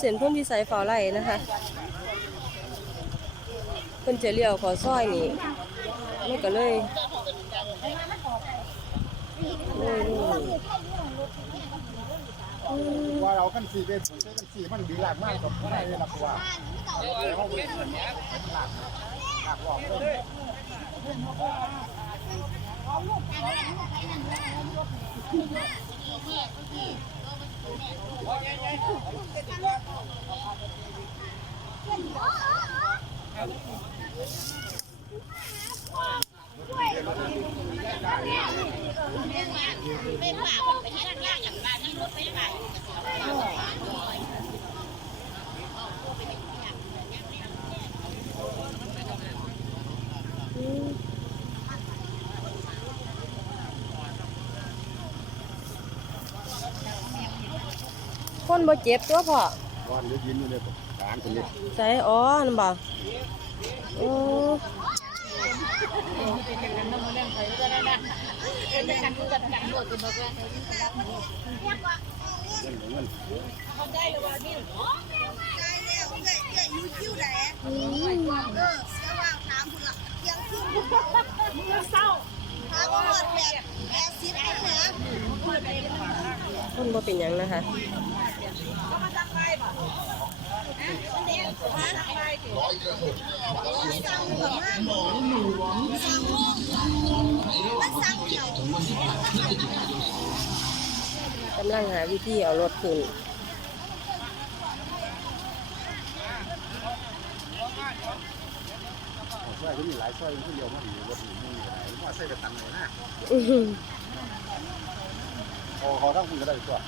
เส้นพุ่มพิสัยฝ่าไร่นะคะเพิ่นจะเลี้ยวขอซอยนี่มันก็เลยโอ้ยนี่ว่าเรากันสี่เป็นใช้กันสี่มันดีหลากมากกับอะไรเลยล่ะว่าเขาเป็นหลักหลักหลอกเลย คนบ่ เจ็บตัวพ่อวันนี้ยินอยู่ในกลางคนนี้ใส่อ๋อนั่นบ่โอ้เงินเงิน คนบ่เป็นหยังนะคะกำลังหาวิธีเอารถขึ้นซอยก็มีหลายซอยที่เดียวมาดีรถหนีมีหลายว่าใส่กระตังเลยนะ อื้อหือโอ้งคุยกันได้ตัว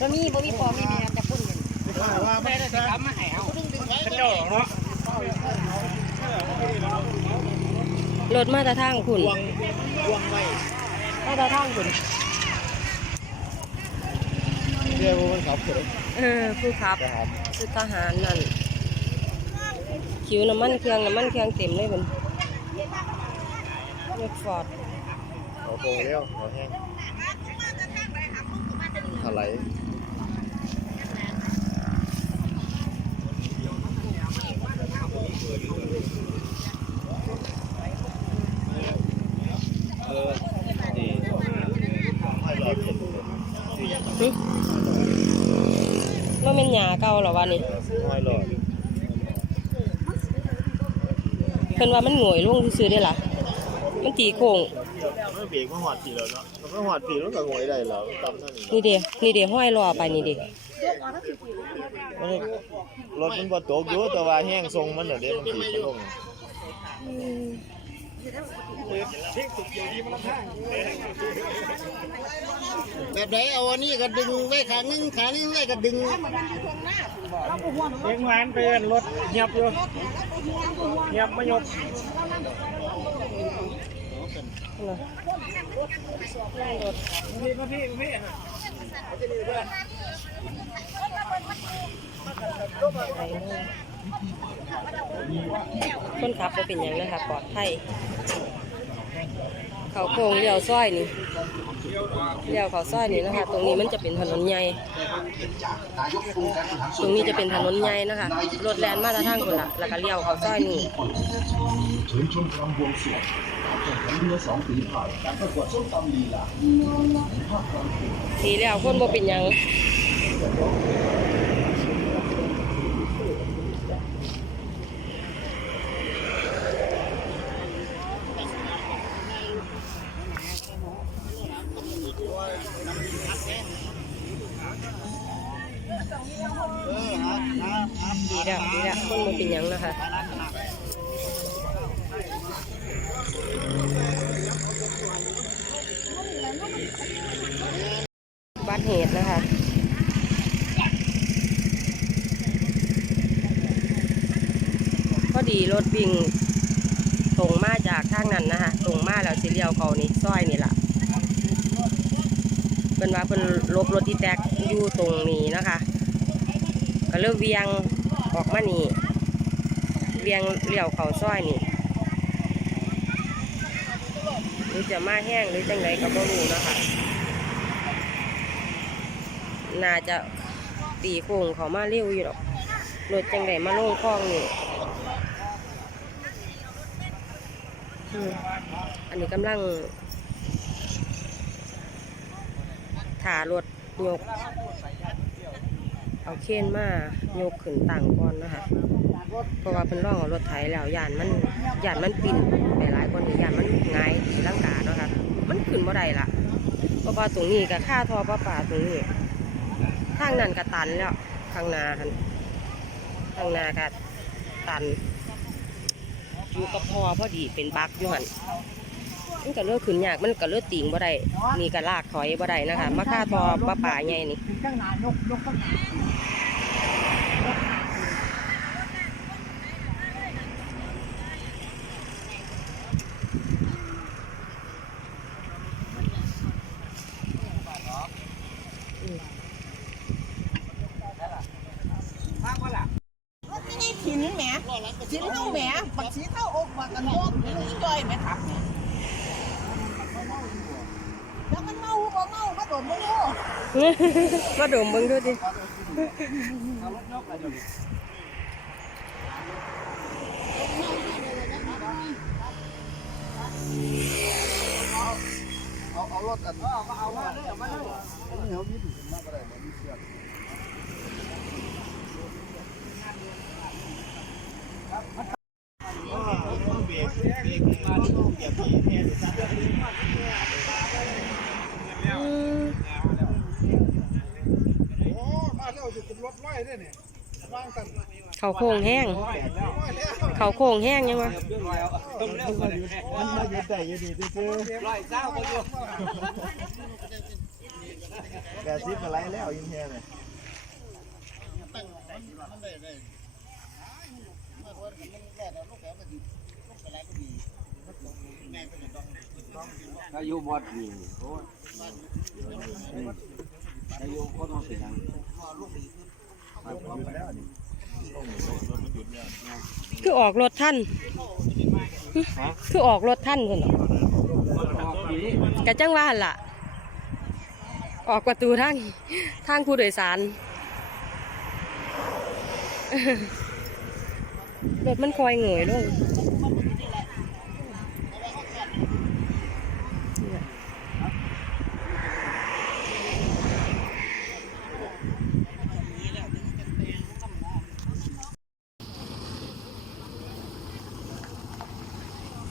บ่มีบ่มีพอมีแม่จะพุ่นกัน ว่าไม่ได้ครับมาแหวเจ้าเนาะ รถมาแตะทางคุณ วงวงไว้มาแตะทางคุณ เรียกว่ามันขับเสร็จเออผู้ขับจะหอมคือทหารนั่น คิวน้ำมันเครื่องน้ำมันเครื่องเต็มเลยมันรถฟอร์ดเขาโตเร็วเขาแห้งถลาย หึว่า เป็นหยาเก่าเหรอวะนี่ห้อยหลอดเพิ่นว่ามันหงวยลงซื่อๆได้ล่ะ มันตีโค้งไม่เบรกมาหอดผีแล้วเนาะมันก็หอดผีแล้วก็งวยได้แล้วจำนั่นนี่นี่เด้นี่เด้ห้อยรอไปนี่เด้มันรถมันบ่ตกอยู่แต่ว่าแห้งทรงมันเดี๋ยวเดี๋ยวมันถีบมันลง แบบไหนเอาอันนี้ก็ดึงไว้ขางนึงขานี้ไว้ก็ดึงเลี้ยงหานเตือนรถเงียบอยู่เงียบไม่ยกน่ะพี่พี่พี่ คนขับบ่เป็นหยังนะคะปลอดภัยเขาโค้งเลี้ยวซอยนี่เลี้ยวเขาซอยนี่นะคะตรงนี้มันจะเป็นถนนใหญ่ตรงนี้จะเป็นถนนใหญ่นะคะรถแลนมาทางคนละแล้วก็เลี้ยวเขาซอยนี่เชิญชมรำบวงสรวงขันเรือสองฝีพายการประกวดส้มตำลีลาภาคกลางคืนทีแล้วคนบ่เป็นยัง ดีแล้วดีแล้วคนบ่เป็นหยังนะคะ เหตุนะคะ พอดี รถวิ่งตรงมาจากทางนั้นนะคะตรงมาแล้วสิเลี้ยวเขานี่ซอยนี่แหละเป็นว่าเป็นลบรถที่แตกอยู่ตรงนี้นะคะ ก็เริ่มเวียงออกมานี่เวียงเลี้ยวเขาซอยนี่หรือจะมาแห้งหรือจังไรก็บ่รู้นะคะ น่าจะตีโค้งเขามาเร็วอยู่หรอกรถจังไรมาลงคลองนี่ อันนี้กำลังถารถยก เอาเคนมายกขึ้นต่างก่อนนะคะเพราะว่าเป็นร่องเอารถไถแล้วยานมันยานมันปิ่นไปหลายคนนี่ยานมันหงายร่างกาเนาะค่ะมันขึ้นบ่ได้ละเพราะว่าตรงนี้กับค่าทอประปาตรงนี้ทางนั้นก็ตันแล้วข้างนาข้างนาก็ตัน อยู่กับพอพอดีเป็นบักอยู่หันมันก็เลือกขึ้นยากมันก็เลือกติ่งบ่ได้นี่ก็ลากถอยบ่ได้นะคะมาค่าทอปลาปาใหญ่นี่ ขึ้นข้างหน้ายกยกข้างหน้า ไม่ได้ขินแหมขินเท่าแหมบักสีเท่าอกบักกันโอกนี่ย่อยแหมถักเนี่ยแล้วมันเมาบ่เมามาโดนบ่รู้ ก็ด มเบิ่งดูดิเอาเอารถอันเอามาเอามาเลยเอามาเลยนี่เขามีถึงมาก็ได้มีเสียง อืม โอ้มาแล้วจะขึ้นรถไว้ได้เนี่ยวางกัน เขาโค้งแห้ง เขาโค้งแห้งยังวะมันมาอยู่แต่อยู่ดีซื้อร้อยเก้าคนอยู่แปดสิบอะไรแล้วยิงแค่เลยอายุบอดนี่โอ้ยอายุก็ต้องเป็นอย่าง คือออกรถท่านคือออกรถท่านคนเหรอออกปีกะจังว่าหั่นล่ะ ออกประตูทางทางผู้โดยสารรถมันคอยเหงยลง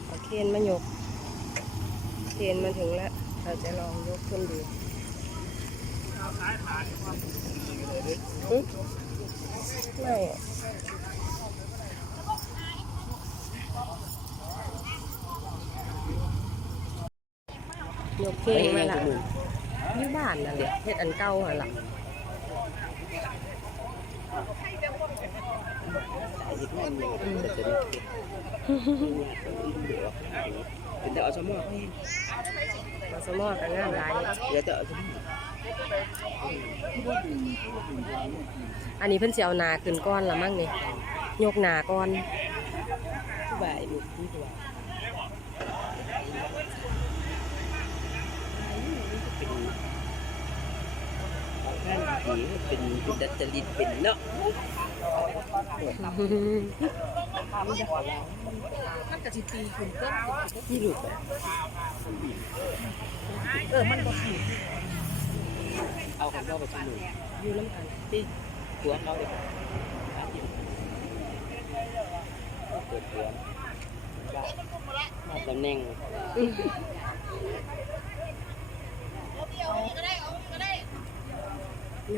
เอาเคนมายก เคนมาถึงแล้ว เราจะลองยกขึ้นดูหึไม่อะย กเคนมาละอยู่บ้านนั่นแหละเฮ็ดอันเก่าหั่นล่ะเป็นแต่เอาสมองมาสมอกันงานหลายเดี๋ยวแต่เอาสมองอันนี้เพิ่นสิเอาหนาขึ้นก้อนละมั้งนี่ยกหนาก้อนบ่ายลูกที่ตัวเป็ นเป็นเป็นดัจจริตเป็นเนาะมันก็สิตีขึ้นเกินที่ลูกเออ มันบ่ขินเอาของเราไปสนุนอยู่น้ำกันที่หัวเขาเลยเปิดหัวมาตำแหน่ง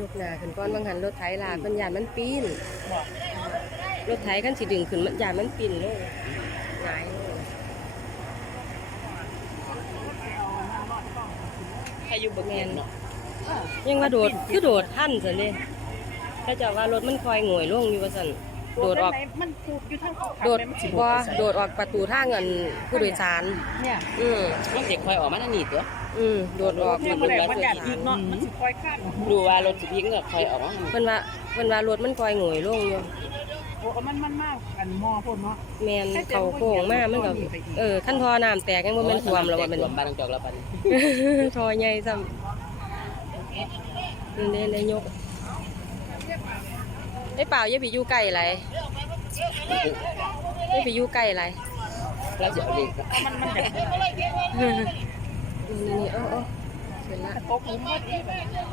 ยกหนาขึ้นก้อนบางหันรถไถลากเพิ่นยานมันปีนรถไถคันสิดึงขึ้นมันยานมันปีนเลยหงายเลยใครอยู่บนแมนเนาะยังว่าโดดคือโดดท่านสิเลยก็จะว่ารถมันคอยหงอยลงอยู่ว่าซั่นโดดออกมันพูดอยู่ทางเขาโดดบ่โดดออกประตูทางเงินผู้โดยสารเนี่ยอืมมันสิค่อยออกมาทางนี้ตัว อืมโดดออกเนี่ยประมันตูแหละมันผู้โดอยากยหยุสารดเนาะมันสิคอยคาดดูว่ารถสิพิงก็ค่อยออกมาเพิ่นว่าเพิ่นว่ารถมันคอยหงอยลงอยู่โอ้มันมันมากอันมอพ่นเนาะแม่นเขาโค้งมามันก็เออคันทอน้ำแตกยังบ่แม่นท่วมแล้วว่ามันท่วมบ้านจอกแล้วปันทอใหญ่ซ้ำนี่เด้เลยยกไอ้เปล่าอย่าไปอยู่ใกล้ไรอย่าไปอยู่ใกล้ไรแล้วจะเอาเล็กมันมันแบบ นี่นี่นี่เอ้าเอ้าขึ้นละตกหลุมพอบบ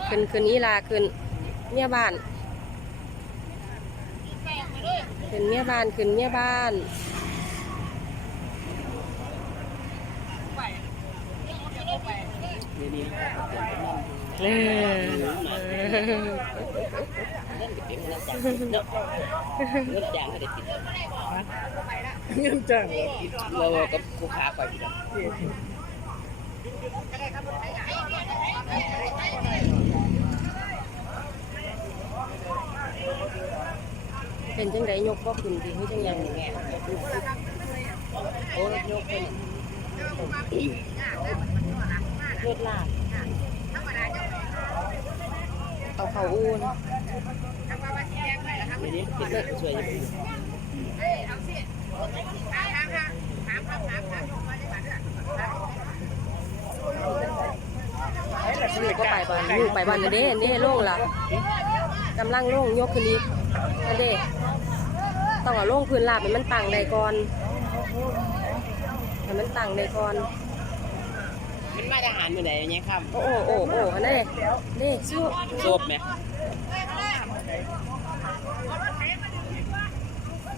ขึ้นขึ้นอีลาขึ้นเมียบ้านขึ้นเมียบ้านขึ้นเมียบ้านดีดีเออเล่นกับเด็กนั่นจังเนาะรถยางก็ได้ติดเงินจังเรากับคู่ค้าไปพี่น้อง เป็นจังไดยกบ่ขึ้นดีคือจังยังนี่แม่โอ้ยกเป็นรถลากเอาเขาอูนนี่นี่เป็นรถสวยอยู่ ลูกก็ไปบ้านลูกไปบ้านเด้เด้โล่งละกำลังโล่งยกขึ้นอีกนั่นเด้ต้องเอาโล่งพื้นลาบให้มันตั้งได้ก่อนให้มันตั้งได้ก่อนมันมาทหารอยู่ไหนเนี่ยครับโอ้โอ้โอ้โอ้อันนั้นเด้เด้สู้โซบไหม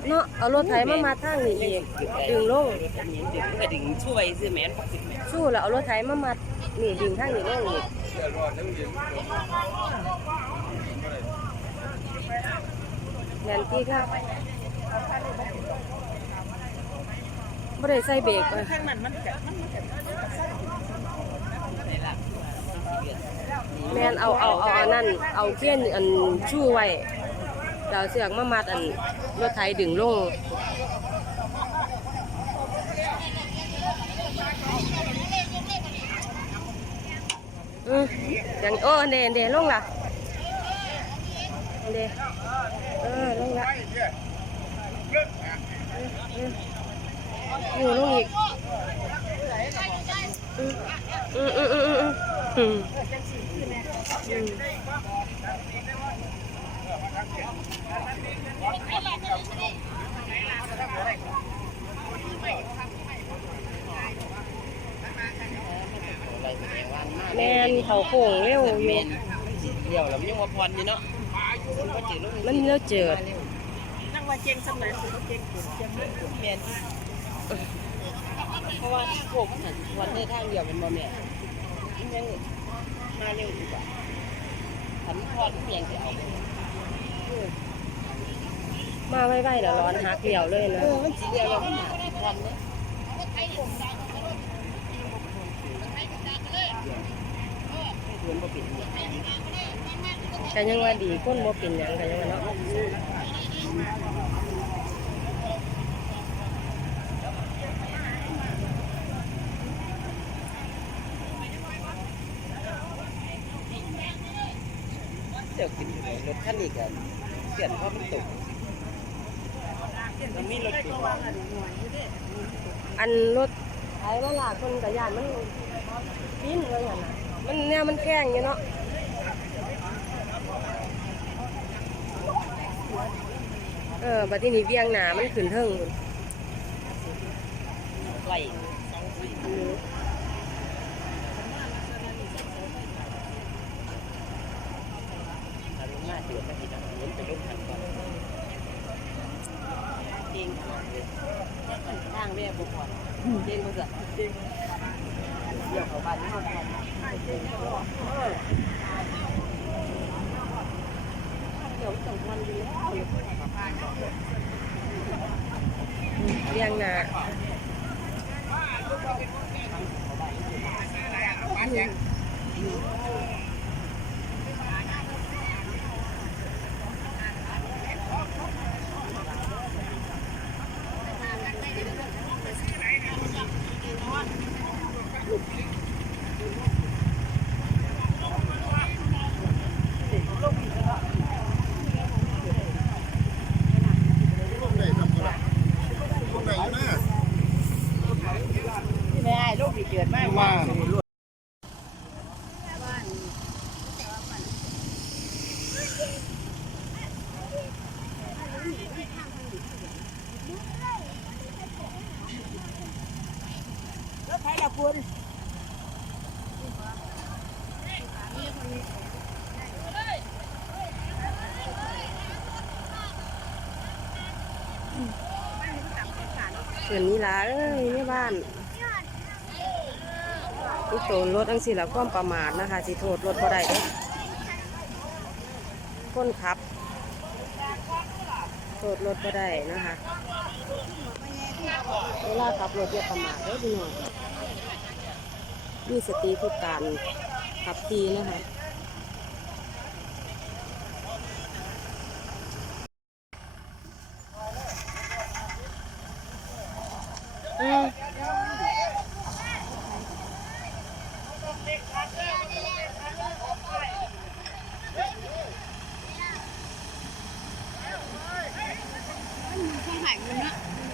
เนาะเอารถไถมามาทางนี้อีกดึงลงดึงก็ดึงช่วยซื้อแมนสู้แล้วเอารถไถมามัดนี่ดึงทางนี้ลงนี่แนนที่ค่ะบ่ได้ใส่เบรกเลยข้างนั้นมันจะมันจะแมนเอาเอาเอาอันนั้นเอาเขี้ยนอันชู้ไว้ แล้วเอาเสือกมามัดอันรถไถดึงลงอือยังโอ้เดนเดนลงล่ะเดเออลงละอยู่ลงอีกอืมอืมอืมอืมอืมอืมอืม แม่นเขาโค้งเร็วอยู่เมนเดี่ยวแล้วมันยังว่าพรอยู่เนาะมันก็จืดลงมันเร็วเจิดนั่งว่าเจงสมัยสุดเจงเกิดเจงไม่เกิดเมนเพราะว่าที่โคกมันหันวันได้ทางเดียวมันบ่แม่มันยังมาเร็วดีกว่าขันพอดเพียงจะเอา มาไว้ๆเดี๋ยวร้อนหักเหลี่ยวเลยนะ เออมันสีเดียวแล้วมันหาพรเนี่ยเดือนบ่ปิดเนี่ยกันยังว่าดีก้นบ่เป็นหยังกันยังว่าเนาะ เดี๋ยวกินรถคันนี้กันเสียนเพราะมันตกมันมีรถอยู่อันรถไถมาลากคนกับยานมันดิ้นเลยหั่นน่ะมันแนวมันแข้งอยู่เนาะเออบัดนี้นี่เวียงหนามันขึ้นเทิงพุ่น ไล่ อืม ทางหน้าเดือดไปที่นั่นมันไปลงทันก่อนเองขนาดเลยทางแม่บุกก่อนเองมันจะเองเดี๋ยวเขาบ้านนี้เขาก่อนเดี๋ยวจังวันดีแล้วเวียงหนาส่ วนนี้ล่ะเอ้ยนี่บ้านผู้โจรรถอังสิละความประมาทนะคะสิโทษรถบ่ได้เด้อคนขับ โทษรถบ่ได้นะคะเวลาขับรถอย่าประมาทเด้อพี่น้องมีสติทุกการขับขี่นะคะ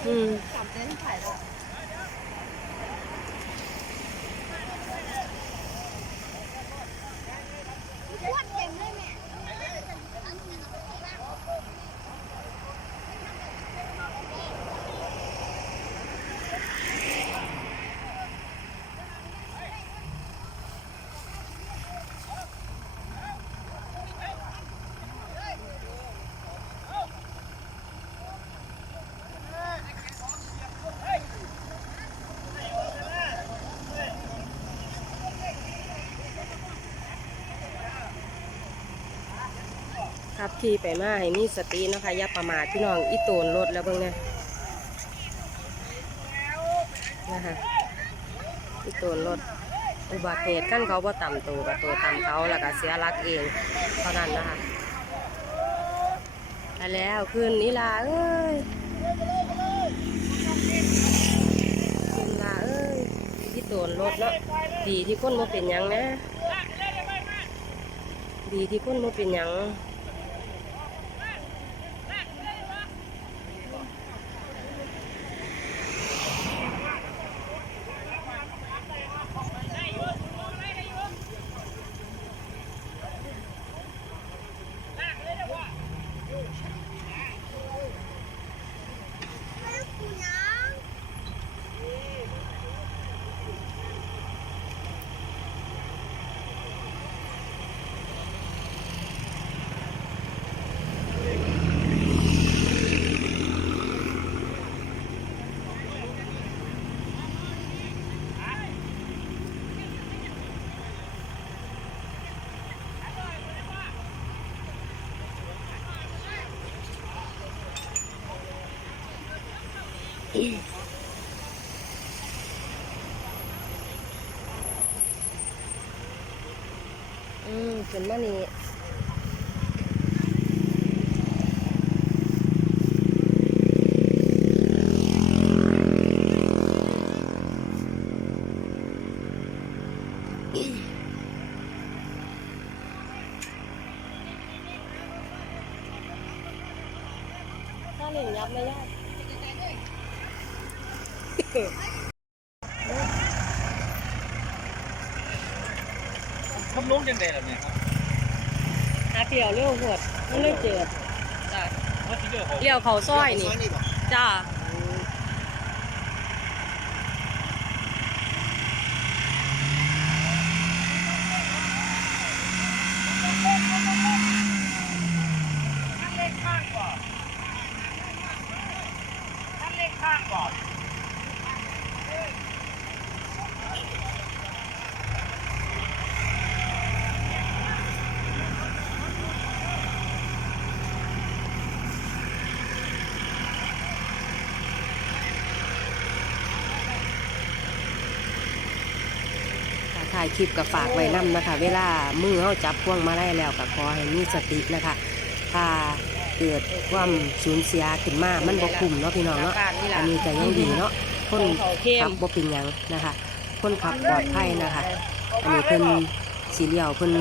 อืม ขับขี่ไปมาให้มีสตินะคะอย่าประมาทพี่น้องอีโตนรถแล้วเบิ่งเนี่ยนะคะอีโตนรถอุบัติเหตุขั้นเขาบ่ต่ำตัวกับตัวต่ำเขาแล้วก็เสียหลักเองเท่านั้นนะคะไปแล้วคืนนี้ล่ะเอ้ยคืนล่ะเอ้ยอีโตนรถเนาะดีที่คนบ่เป็นยังนะ ดีที่คนบ่เป็นยัง อืมขึ้นมานี่ถ้าเล่นยับไม่ยาก ขับลงยังไงล่ะเนี่ยครับหาเปี่ยวเร็วหดมันเลยเจิดจ้ะว่าที่เดียวเขาเลี้ยวเขาซอยนี่จ้า ถ่ายคลิปกับฝากไว้นำนะคะ เวลามือเขาจับพวงมาได้แล้วก็ขอให้มีสตินะคะ ถ้าเกิดความสูญเสียขึ้นมา มันบ่คุ้มเนาะพี่น้องเนาะ อันนี้ก็ยังดีเนาะ คนขับบ่เป็นหยังนะคะ คนขับปลอดภัยนะคะ อันนี้เพิ่นสีเหลียวเพิ่น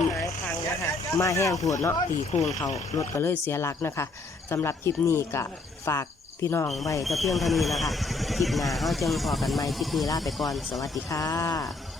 มาแห้งโพดเนาะตีโค้งเขารถก็เลยเสียหลักนะคะสำหรับคลิปนี้ก็ฝากพี่น้องไว้แต่เพียงเท่านี้นะคะ คลิปหน้าเฮาจังพอกันใหม่คลิปนี้ลาไปก่อน สวัสดีค่ะ